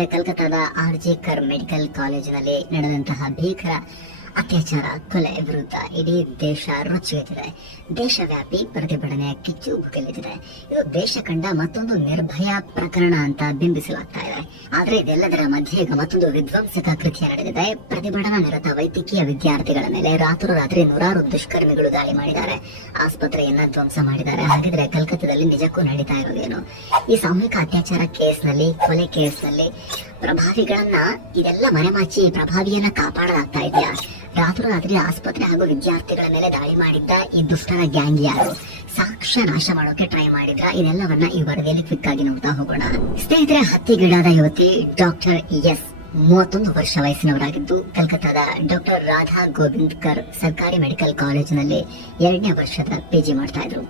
ಸ್ನೇಹಿತರೆ, ಕಲ್ಕತ್ತಾದ ಆರ್ಜಿಕರ್ ಮೆಡಿಕಲ್ ಕಾಲೇಜಿನಲ್ಲಿ ನಡೆದಂತಹ ಭೀಕರ ಅತ್ಯಾಚಾರ ಕೊಲೆ ವಿರುದ್ಧ ಇಡೀ ದೇಶ ರೊಚ್ಚಿಗೆದ್ದಿದೆ. ದೇಶವ್ಯಾಪಿ ಪ್ರತಿಭಟನೆಯ ಕಿಚ್ಚು ಭುಗಿಲೆದ್ದಿದೆ. ಇದು ದೇಶ ಕಂಡ ಮತ್ತೊಂದು ನಿರ್ಭಯ ಪ್ರಕರಣ ಅಂತ ಬಿಂಬಿಸಲಾಗ್ತಾ ಇದೆ. ಆದ್ರೆ ಇದೆಲ್ಲದರ ಮಧ್ಯೆ ಈಗ ಮತ್ತೊಂದು ವಿಧ್ವಂಸಕ ಕೃತ್ಯ ನಡೆದಿದೆ. ಪ್ರತಿಭಟನಾ ನಿರತ ವೈದ್ಯಕೀಯ ವಿದ್ಯಾರ್ಥಿಗಳ ಮೇಲೆ ರಾತ್ರೋರಾತ್ರಿ ನೂರಾರು ದುಷ್ಕರ್ಮಿಗಳು ದಾಳಿ ಮಾಡಿದ್ದಾರೆ, ಆಸ್ಪತ್ರೆಯನ್ನ ಧ್ವಂಸ ಮಾಡಿದ್ದಾರೆ. ಹಾಗಿದ್ರೆ ಕಲ್ಕತ್ತಾದಲ್ಲಿ ನಿಜಕ್ಕೂ ನಡೀತಾ ಇರೋದೇನು? ಈ ಸಾಮೂಹಿಕ ಅತ್ಯಾಚಾರ ಕೇಸ್ನಲ್ಲಿ, ಕೊಲೆ ಕೇಸ್ನಲ್ಲಿ ಪ್ರಭಾವಿಗಳನ್ನ ಇದೆಲ್ಲ ಮರೆಮಾಚಿ ಪ್ರಭಾವಿಯನ್ನ ಕಾಪಾಡಲಾಗ್ತಾ ಇದೆಯಾ? ರಾತ್ರೋರಾತ್ರಿ ಆಸ್ಪತ್ರೆ ಹಾಗೂ ವಿದ್ಯಾರ್ಥಿಗಳ ಮೇಲೆ ದಾಳಿ ಮಾಡಿದ್ದ ಈ ದುಷ್ಟರ ಗ್ಯಾಂಗ್ ಯಾರು? ಸಾಕ್ಷ್ಯ ನಾಶ ಮಾಡೋಕೆ ಟ್ರೈ ಮಾಡಿದ್ರ? ಇದೆಲ್ಲವನ್ನ ಈ ವರದಿಯಲ್ಲಿ ಕ್ವಿಕ್ ಆಗಿ ನೋಡ್ತಾ ಹೋಗೋಣ. ಸ್ನೇಹಿತರೆ, ಹತ್ಯೆಗೀಡಾದ ಯುವತಿ ಡಾಕ್ಟರ್ ಎಸ್ 31 ವರ್ಷ ವಯಸ್ಸಿನವರಾಗಿದ್ದು, ಕಲ್ಕತ್ತಾದ ಡಾಕ್ಟರ್ ರಾಧಾ ಗೋವಿಂದ್ಕರ್ ಸರ್ಕಾರಿ ಮೆಡಿಕಲ್ ಕಾಲೇಜಿನಲ್ಲಿ 2ನೇ ವರ್ಷದ PG ಮಾಡ್ತಾ ಇದ್ರು.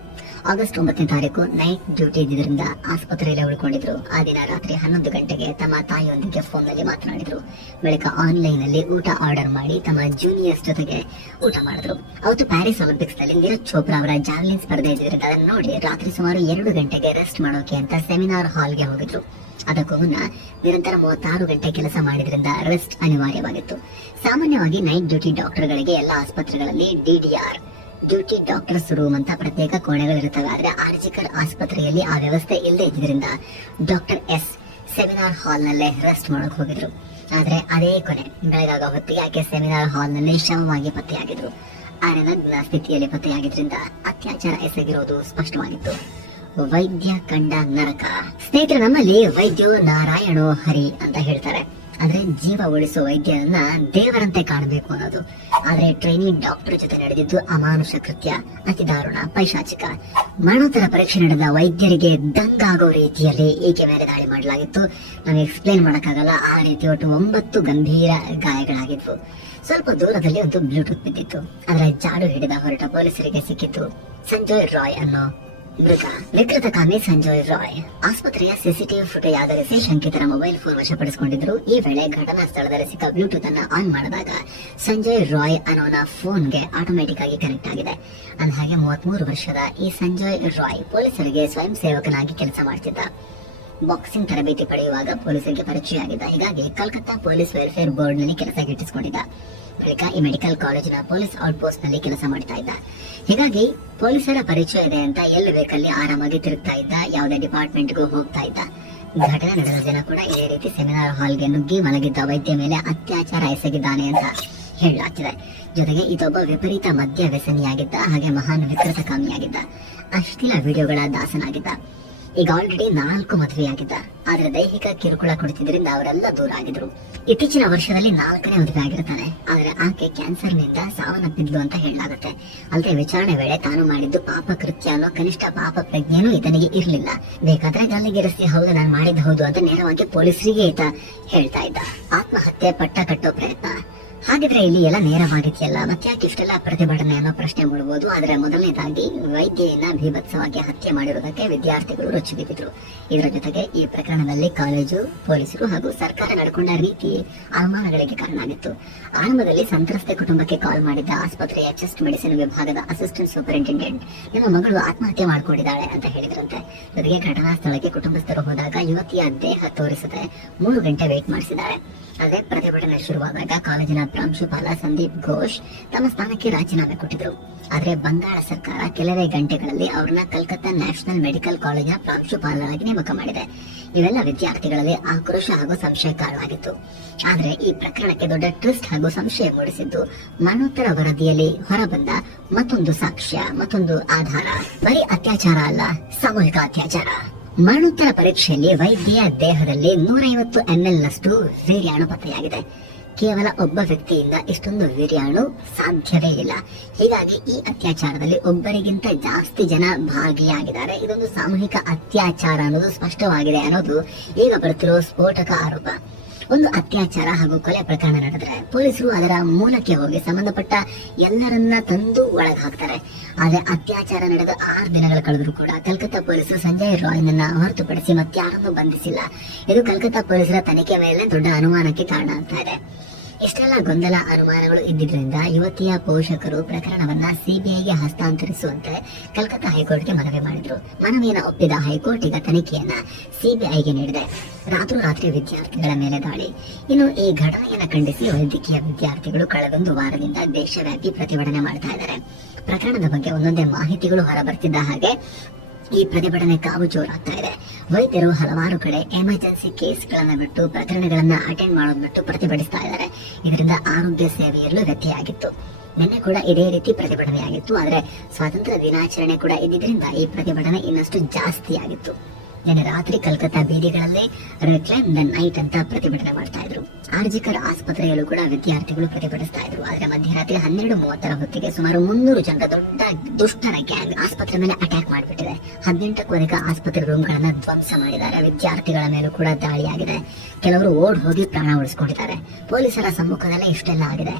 ಆಗಸ್ಟ್ 9ನೇ ತಾರೀಕು ನೈಟ್ ಡ್ಯೂಟಿ ಇದ್ದಿದ್ರಿಂದ ಆಸ್ಪತ್ರೆಯಲ್ಲಿ ಉಳ್ಕೊಂಡಿದ್ರು. ಆ ದಿನ ರಾತ್ರಿ 11 ಗಂಟೆಗೆ ತಮ್ಮ ತಾಯಿಯೊಂದಿಗೆ ಫೋನ್ ನಲ್ಲಿ ಮಾತನಾಡಿದ್ರು. ಬಳಿಕ ಆನ್ಲೈನ್ ನಲ್ಲಿ ಊಟ ಆರ್ಡರ್ ಮಾಡಿ ತಮ್ಮ ಜೂನಿಯರ್ಸ್ ಜೊತೆಗೆ ಊಟ ಮಾಡಿದ್ರು. ಅವತ್ತು ಪ್ಯಾರಿಸ್ ಒಲಿಂಪಿಕ್ಸ್ ನಲ್ಲಿ ನೀರಜ್ ಚೋಪ್ರಾ ಅವರ ಜಾವ್ಲಿನ್ ಸ್ಪರ್ಧೆ ಇದ್ದಿದ್ರಿಂದ ಅದನ್ನು ನೋಡಿ ರಾತ್ರಿ ಸುಮಾರು 2 ಗಂಟೆಗೆ ರೆಸ್ಟ್ ಮಾಡೋಕೆ ಅಂತ ಸೆಮಿನಾರ್ ಹಾಲ್ಗೆ ಹೋಗಿದ್ರು. ಅದಕ್ಕೂ ಮುನ್ನ ನಿರಂತರ 36 ಗಂಟೆ ಕೆಲಸ ಮಾಡಿದ್ರಿಂದ ರೆಸ್ಟ್ ಅನಿವಾರ್ಯವಾಗಿತ್ತು. ಸಾಮಾನ್ಯವಾಗಿ ನೈಟ್ ಡ್ಯೂಟಿ ಡಾಕ್ಟರ್ಗಳಿಗೆ ಎಲ್ಲ ಆಸ್ಪತ್ರೆಗಳಲ್ಲಿ DDR ಡ್ಯೂಟಿ ಡಾಕ್ಟರ್ಸ್ ರೂಮ್ ಅಂತ ಪ್ರತ್ಯೇಕ ಕೋಣೆಗಳಿರುತ್ತವೆ. ಆದ್ರೆ ಆರ್ಜಿಕರ್ ಆಸ್ಪತ್ರೆಯಲ್ಲಿ ಆ ವ್ಯವಸ್ಥೆ ಇಲ್ಲದೆ ಇದ್ರಿಂದ ಡಾಕ್ಟರ್ ಎಸ್ ಸೆಮಿನಾರ್ ಹಾಲ್ ನಲ್ಲೇ ರೆಸ್ಟ್ ಮಾಡೋಕೆ ಹೋಗಿದ್ರು. ಆದ್ರೆ ಅದೇ ಕೊನೆ ಬೆಳಗಾಗ ಹೊತ್ತಿಗೆ ಆಕೆ ಸೆಮಿನಾರ್ ಹಾಲ್ ನಲ್ಲಿ ಶವವಾಗಿ ಪತ್ತೆಯಾಗಿದ್ರು. ಅನಗ್ನ ಸ್ಥಿತಿಯಲ್ಲಿ ಪತ್ತೆಯಾಗಿದ್ರಿಂದ ಅತ್ಯಾಚಾರ ಎಸಗಿರೋದು ಸ್ಪಷ್ಟವಾಗಿತ್ತು. ವೈದ್ಯ ಕಂಡ ನರಕ. ಸ್ನೇಹಿತರೆ, ನಮ್ಮಲ್ಲಿ ವೈದ್ಯೋ ನಾರಾಯಣೋ ಹರಿ ಅಂತ ಹೇಳ್ತಾರೆ. ಅಂದ್ರೆ ಜೀವ ಉಳಿಸುವ ವೈದ್ಯರನ್ನ ದೇವರಂತೆ ಕಾಣಬೇಕು ಅನ್ನೋದು. ಆದ್ರೆ ಟ್ರೈನಿ ಡಾಕ್ಟರ್ ಜೊತೆ ನಡೆದಿದ್ದು ಅಮಾನುಷ ಕೃತ್ಯ, ಅತಿ ದಾರುಣ, ಪೈಶಾಚಿಕ. ಮರಣೋತ್ತರ ಪರೀಕ್ಷೆ ನಡೆದ ವೈದ್ಯರಿಗೆ ದಂಗಾಗೋ ರೀತಿಯಲ್ಲಿ ಈಕೆ ಮೇಲೆ ದಾಳಿ ಮಾಡಲಾಗಿತ್ತು. ನಾವು ಎಕ್ಸ್ಪ್ಲೇನ್ ಮಾಡಕ್ಕಾಗಲ್ಲ. ಆ ರೀತಿ ಒಟ್ಟು 9 ಗಂಭೀರ ಗಾಯಗಳಾಗಿದ್ವು. ಸ್ವಲ್ಪ ದೂರದಲ್ಲಿ ಒಂದು ಬ್ಲೂಟೂತ್ ಬಿದ್ದಿತ್ತು. ಅದರ ಜಾಡು ಹಿಡಿದ ಹೊರಟ ಪೊಲೀಸರಿಗೆ ಸಿಕ್ಕಿತ್ತು ಸಂಜಯ್ ರಾಯ್ ಅನ್ನೋ ಮೃಗ. ವಿಕೃತಕಾಮಿ ಸಂಜಯ್ ರಾಯ್ ಆಸ್ಪತ್ರೆಯ ಸಿಸಿಟಿವಿ ಫುಟೇಜ್ ಆಧರಿಸಿ ಶಂಕಿತರ ಮೊಬೈಲ್ ಫೋನ್ ವಶಪಡಿಸಿಕೊಂಡಿದ್ರು. ಈ ವೇಳೆ ಘಟನಾ ಸ್ಥಳದಲ್ಲಿ ಸಿಕ್ಕ ಬ್ಲೂಟೂತ್ ಅನ್ನ ಆನ್ ಮಾಡಿದಾಗ ಸಂಜಯ್ ರಾಯ್ ಅನ್ನೋನ ಫೋನ್ಗೆ ಆಟೋಮೆಟಿಕ್ ಆಗಿ ಕನೆಕ್ಟ್ ಆಗಿದೆ. ಅಂದಹಾಗೆ 33 ವರ್ಷದ ಈ ಸಂಜಯ್ ರಾಯ್ ಪೊಲೀಸರಿಗೆ ಸ್ವಯಂ ಸೇವಕನಾಗಿ ಕೆಲಸ ಮಾಡ್ತಿದ್ದ. ಬಾಕ್ಸಿಂಗ್ ತರಬೇತಿ ಪಡೆಯುವಾಗ ಪೊಲೀಸರಿಗೆ ಪರಿಚಯ ಆಗಿದ್ದ. ಹೀಗಾಗಿ ಕಲ್ಕತ್ತಾ ಪೊಲೀಸ್ ವೆಲ್ಫೇರ್ ಬೋರ್ಡ್ ನಲ್ಲಿ ಕೆಲಸ ಗಿಟ್ಟಿಸಿಕೊಂಡಿದ್ದ. ಬಳಿಕ ಈ ಮೆಡಿಕಲ್ ಕಾಲೇಜಿನ ಪೊಲೀಸ್ ಔಟ್ಪೋಸ್ಟ್ ನಲ್ಲಿ ಕೆಲಸ ಮಾಡ್ತಾ ಇದ್ದ. ಹೀಗಾಗಿ ಪೊಲೀಸರ ಪರಿಚಯ ಇದೆ ಅಂತ ಎಲ್ಲಿ ಬೇಕಲ್ಲಿ ಆರಾಮಾಗಿ ತಿರುಗ್ತಾ ಇದ್ದ. ಯಾವುದೇ ಡಿಪಾರ್ಟ್ಮೆಂಟ್ಗೂ ಹೋಗ್ತಾ ಇದ್ದ. ಘಟನೆ ನಡೆದ ದಿನ ಕೂಡ ಇದೇ ರೀತಿ ಸೆಮಿನಾರ್ ಹಾಲ್ಗೆ ನುಗ್ಗಿ ಮಲಗಿದ್ದ ವೈದ್ಯ ಮೇಲೆ ಅತ್ಯಾಚಾರ ಎಸಗಿದ್ದಾನೆ ಅಂತ ಹೇಳಲಾಗ್ತಿದೆ. ಜೊತೆಗೆ ಇದೊಬ್ಬ ವಿಪರೀತ ಮದ್ಯ ವ್ಯಸನಿಯಾಗಿದ್ದ, ಹಾಗೆ ಮಹಾನ್ ವಿಕೃತಕಾಮಿಯಾಗಿದ್ದ, ಅಶ್ಲೀಲ ವಿಡಿಯೋಗಳ ದಾಸನಾಗಿದ್ದ. ಈಗ ಆಲ್ರೆಡಿ 4 ಮದುವೆಯಾಗಿದ್ದ. ಆದ್ರೆ ದೈಹಿಕ ಕಿರುಕುಳ ಕೊಡುತ್ತಿದ್ರಿಂದ ಅವರೆಲ್ಲ ದೂರ ಆಗಿದ್ರು. ಇತ್ತೀಚಿನ ವರ್ಷದಲ್ಲಿ 4ನೇ ಮದುವೆ ಆಗಿರ್ತಾನೆ. ಆದ್ರೆ ಆಕೆ ಕ್ಯಾನ್ಸರ್ ನಿಂದ ಸಾವನ್ನಪ್ಪಿದ್ಲು ಅಂತ ಹೇಳಲಾಗುತ್ತೆ. ಅಲ್ಲದೆ ವಿಚಾರಣೆ ವೇಳೆ ತಾನು ಮಾಡಿದ್ದು ಪಾಪ ಕೃತ್ಯ ಅನ್ನೋ ಕನಿಷ್ಠ ಪಾಪ ಪ್ರಜ್ಞೆನೂ ಈತನಿಗೆ ಇರಲಿಲ್ಲ. ಬೇಕಾದ್ರೆ ಗಲ್ಲಿಗೆರಸಿ ಹೌದು ನಾನು ಮಾಡಿದ್ದು ಹೌದು ಅಂತ ನೇರವಾಗಿ ಪೊಲೀಸರಿಗೆ ಈತ ಹೇಳ್ತಾ ಇದ್ದ. ಆತ್ಮಹತ್ಯೆ ಪಟ್ಟ ಕಟ್ಟೋ ಪ್ರಯತ್ನ. ಹಾಗಿದ್ರೆ ಇಲ್ಲಿ ಎಲ್ಲ ನೇರವಾಗಿದೆಯಲ್ಲ, ಮತ್ತೆ ಯಾಕೆ ಇಷ್ಟೆಲ್ಲ ಪ್ರತಿಭಟನೆ ಅನ್ನೋ ಪ್ರಶ್ನೆ ಮೂಡಬಹುದು. ಆದ್ರೆ ಮೊದಲನೇದಾಗಿ ವೈದ್ಯೆಯನ್ನ ಭೀಭತ್ಸವಾಗಿ ಹತ್ಯೆ ಮಾಡಿರುವುದಕ್ಕೆ ವಿದ್ಯಾರ್ಥಿಗಳು ರೊಚ್ಚಿಗೆದ್ದಿದ್ರು. ಇದರ ಜೊತೆಗೆ ಈ ಪ್ರಕರಣದಲ್ಲಿ ಕಾಲೇಜು, ಪೊಲೀಸರು ಹಾಗೂ ಸರ್ಕಾರ ನಡ್ಕೊಂಡ ರೀತಿ ಅನುಮಾನಗಳಿಗೆ ಕಾರಣ ಆಗಿತ್ತು. ಆರಂಭದಲ್ಲಿ ಸಂತ್ರಸ್ತೆ ಕುಟುಂಬಕ್ಕೆ ಕಾಲ್ ಮಾಡಿದ್ದ ಆಸ್ಪತ್ರೆಯ ಚೆಸ್ಟ್ ಮೆಡಿಸಿನ್ ವಿಭಾಗದ ಅಸಿಸ್ಟೆಂಟ್ ಸೂಪರಿಂಟೆಂಡೆಂಟ್ ನಿಮ್ಮ ಮಗಳು ಆತ್ಮಹತ್ಯೆ ಮಾಡಿಕೊಂಡಿದ್ದಾಳೆ ಅಂತ ಹೇಳಿದ್ರಂತೆ. ಜೊತೆಗೆ ಘಟನಾ ಸ್ಥಳಕ್ಕೆ ಕುಟುಂಬಸ್ಥರು ಹೋದಾಗ ಯುವತಿಯ ದೇಹ ತೋರಿಸದೆ 3 ಗಂಟೆ ವೇಟ್ ಮಾಡಿಸಿದ್ದಾರೆ. ಅದೇ ಪ್ರತಿಭಟನೆ ಶುರುವಾದಾಗ ಕಾಲೇಜಿನ ಪ್ರಾಂಶುಪಾಲ ಸಂದೀಪ್ ಘೋಷ್ ತಮ್ಮ ಸ್ಥಾನಕ್ಕೆ ರಾಜೀನಾಮೆ ಕೊಟ್ಟಿದ್ರು. ಆದ್ರೆ ಬಂಗಾಳ ಸರ್ಕಾರ ಕೆಲವೇ ಗಂಟೆಗಳಲ್ಲಿ ಅವರನ್ನ ಕಲ್ಕತ್ತಾ ನ್ಯಾಷನಲ್ ಮೆಡಿಕಲ್ ಕಾಲೇಜಿನ ಪ್ರಾಂಶುಪಾಲರಾಗಿ ನೇಮಕ ಮಾಡಿದೆ. ಇವೆಲ್ಲ ವಿದ್ಯಾರ್ಥಿಗಳಲ್ಲಿ ಆಕ್ರೋಶ ಹಾಗೂ ಸಂಶಯ ಕಾರಣವಾಗಿತ್ತು. ಆದ್ರೆ ಈ ಪ್ರಕರಣಕ್ಕೆ ದೊಡ್ಡ ಟ್ವಿಸ್ಟ್ ಹಾಗೂ ಸಂಶಯ ಮೂಡಿಸಿದ್ದು ಮರಣೋತ್ತರ ವರದಿಯಲ್ಲಿ ಹೊರಬಂದ ಮತ್ತೊಂದು ಸಾಕ್ಷ್ಯ, ಮತ್ತೊಂದು ಆಧಾರ. ಬರೀ ಅತ್ಯಾಚಾರ ಅಲ್ಲ, ಸಾಮೂಹಿಕ ಅತ್ಯಾಚಾರ. ಮರಣೋತ್ತರ ಪರೀಕ್ಷೆಯಲ್ಲಿ ವೈದ್ಯೆಯ ದೇಹದಲ್ಲಿ 150 ml ನಷ್ಟು ವೀರ್ಯಾಣು ಪತ್ತೆಯಾಗಿದೆ. ಕೇವಲ ಒಬ್ಬ ವ್ಯಕ್ತಿಯಿಂದ ಇಷ್ಟೊಂದು ವೀರ್ಯಾಣು ಸಾಧ್ಯವೇ ಇಲ್ಲ. ಹೀಗಾಗಿ ಈ ಅತ್ಯಾಚಾರದಲ್ಲಿ ಒಬ್ಬರಿಗಿಂತ ಜಾಸ್ತಿ ಜನ ಭಾಗಿಯಾಗಿದ್ದಾರೆ. ಇದೊಂದು ಸಾಮೂಹಿಕ ಅತ್ಯಾಚಾರ ಅನ್ನೋದು ಸ್ಪಷ್ಟವಾಗಿದೆ ಅನ್ನೋದು ಈಗ ಬರುತ್ತಿರುವ ಸ್ಫೋಟಕ ಆರೋಪ. ಒಂದು ಅತ್ಯಾಚಾರ ಹಾಗೂ ಕೊಲೆ ಪ್ರಕರಣ ನಡೆದ್ರೆ ಪೊಲೀಸರು ಅದರ ಮೂಲಕ್ಕೆ ಹೋಗಿ ಸಂಬಂಧಪಟ್ಟ ಎಲ್ಲರನ್ನ ತಂದು ಒಳಗೆ ಹಾಕ್ತಾರೆ. ಆದ್ರೆ ಅತ್ಯಾಚಾರ ನಡೆದ 6 ದಿನಗಳು ಕಳೆದರೂ ಕೂಡ ಕಲ್ಕತ್ತಾ ಪೊಲೀಸರು ಸಂಜಯ್ ರಾಯ್ ನನ್ನ ಹೊರತುಪಡಿಸಿ ಮತ್ತಾರನ್ನೂ ಬಂಧಿಸಿಲ್ಲ. ಇದು ಕಲ್ಕತ್ತಾ ಪೊಲೀಸರ ತನಿಖೆ ಮೇಲೆ ದೊಡ್ಡ ಅನುಮಾನಕ್ಕೆ ಕಾರಣ ಆಗ್ತಾ ಇದೆ. ಇಷ್ಟೆಲ್ಲ ಗೊಂದಲ ಅನುಮಾನಗಳು ಇದ್ದಿದ್ರಿಂದ ಯುವತಿಯ ಪೋಷಕರು ಪ್ರಕರಣವನ್ನ ಸಿಬಿಐಗೆ ಹಸ್ತಾಂತರಿಸುವಂತೆ ಕಲ್ಕತ್ತಾ ಹೈಕೋರ್ಟ್ಗೆ ಮನವಿ ಮಾಡಿದ್ರು. ಮನವಿಯನ್ನು ಒಪ್ಪಿದ ಹೈಕೋರ್ಟ್ ಈಗ ತನಿಖೆಯನ್ನ ಸಿಬಿಐಗೆ ನೀಡಿದೆ. ರಾತ್ರೋರಾತ್ರಿ ವಿದ್ಯಾರ್ಥಿಗಳ ಮೇಲೆ ದಾಳಿ. ಇನ್ನು ಈ ಘಟನೆಯನ್ನು ಖಂಡಿಸಿ ವೈದ್ಯಕೀಯ ವಿದ್ಯಾರ್ಥಿಗಳು ಕಳೆದೊಂದು ವಾರದಿಂದ ದೇಶವ್ಯಾಪಿ ಪ್ರತಿಭಟನೆ ಮಾಡ್ತಾ ಇದ್ದಾರೆ. ಪ್ರಕರಣದ ಬಗ್ಗೆ ಒಂದೊಂದೇ ಮಾಹಿತಿಗಳು ಹೊರಬರ್ತಿದ್ದ ಹಾಗೆ ಈ ಪ್ರತಿಭಟನೆ ಕಾವು ಜೋರಾಗ್ತಾ ಇದೆ. ವೈದ್ಯರು ಹಲವಾರು ಕಡೆ ಎಮರ್ಜೆನ್ಸಿ ಕೇಸ್ಗಳನ್ನ ಬಿಟ್ಟು ಪ್ರಕರಣಗಳನ್ನ ಅಟೆಂಡ್ ಮಾಡೋದು ಬಿಟ್ಟು ಪ್ರತಿಭಟಿಸ್ತಾ ಇದ್ದಾರೆ. ಇದರಿಂದ ಆರೋಗ್ಯ ಸೇವೆಯಲ್ಲೂ ವ್ಯತ್ಯಯ ಆಗಿತ್ತು. ನಿನ್ನೆ ಕೂಡ ಇದೇ ರೀತಿ ಪ್ರತಿಭಟನೆ ಆಗಿತ್ತು. ಆದ್ರೆ ಸ್ವಾತಂತ್ರ್ಯ ದಿನಾಚರಣೆ ಕೂಡ ಇದ್ದಿದ್ರಿಂದ ಈ ಪ್ರತಿಭಟನೆ ಇನ್ನಷ್ಟು ಜಾಸ್ತಿ ಆಗಿತ್ತು. ನಿನ್ನೆ ರಾತ್ರಿ ಕಲ್ಕತ್ತಾ ಬೀದಿಗಳಲ್ಲಿ ರಿಕ್ಲೈಮ್ ದ ನೈಟ್ ಅಂತ ಪ್ರತಿಭಟನೆ ಮಾಡ್ತಾ ಇದ್ರು. ಆರ್ಜಿಕರ್ ಆಸ್ಪತ್ರೆಯಲ್ಲೂ ಕೂಡ ವಿದ್ಯಾರ್ಥಿಗಳು ಪ್ರತಿಭಟಿಸ್ತಾ ಇದ್ರು. ಆದ್ರೆ ಮಧ್ಯರಾತ್ರಿ 12:30 ಹೊತ್ತಿಗೆ ಸುಮಾರು 300 ಜನರ ದೊಡ್ಡ ದುಷ್ಟರ ಗ್ಯಾಂಗ್ ಆಸ್ಪತ್ರೆ ಮೇಲೆ ಅಟ್ಯಾಕ್ ಮಾಡಿಬಿಟ್ಟಿದೆ. 18ಕ್ಕೂ ಅಧಿಕ ಆಸ್ಪತ್ರೆ ರೂಮ್ಗಳನ್ನ ಧ್ವಂಸ ಮಾಡಿದ್ದಾರೆ. ವಿದ್ಯಾರ್ಥಿಗಳ ಮೇಲೂ ಕೂಡ ದಾಳಿಯಾಗಿದೆ. ಕೆಲವರು ಓಡ್ ಹೋಗಿ ಪ್ರಾಣ ಉಳಿಸಿಕೊಂಡಿದ್ದಾರೆ. ಪೊಲೀಸರ ಸಮ್ಮುಖದಲ್ಲೇ ಇಷ್ಟೆಲ್ಲ ಆಗಿದೆ.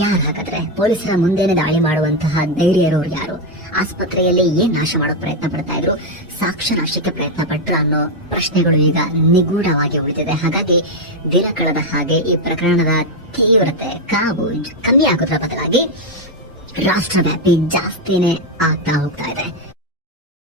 ಯಾರು ಹಾಗಾದ್ರೆ ಪೊಲೀಸರ ಮುಂದೆನೆ ದಾಳಿ ಮಾಡುವಂತಹ ಧೈರ್ಯ ಇರೋರು ಯಾರು? ಆಸ್ಪತ್ರೆಯಲ್ಲಿ ಏನ್ ನಾಶ ಮಾಡೋ ಪ್ರಯತ್ನ ಪಡ್ತಾ ಇದ್ರು? ಸಾಕ್ಷ್ಯ ನಾಶಕ್ಕೆ ಪ್ರಯತ್ನ ಪಟ್ರು ಅನ್ನೋ ಪ್ರಶ್ನೆಗಳು ಈಗ ನಿಗೂಢವಾಗಿ ಉಳಿದಿದೆ. ಹಾಗಾಗಿ ದಿನ ಕಳೆದ ಹಾಗೆ ಈ ಪ್ರಕರಣದ ತೀವ್ರತೆ ಕಾವು ಕಮ್ಮಿ ಆಗೋದ್ರ ಬದಲಾಗಿ ರಾಷ್ಟ್ರವ್ಯಾಪಿ ಜಾಸ್ತಿನೇ ಆಗ್ತಾ ಹೋಗ್ತಾ ಇದೆ.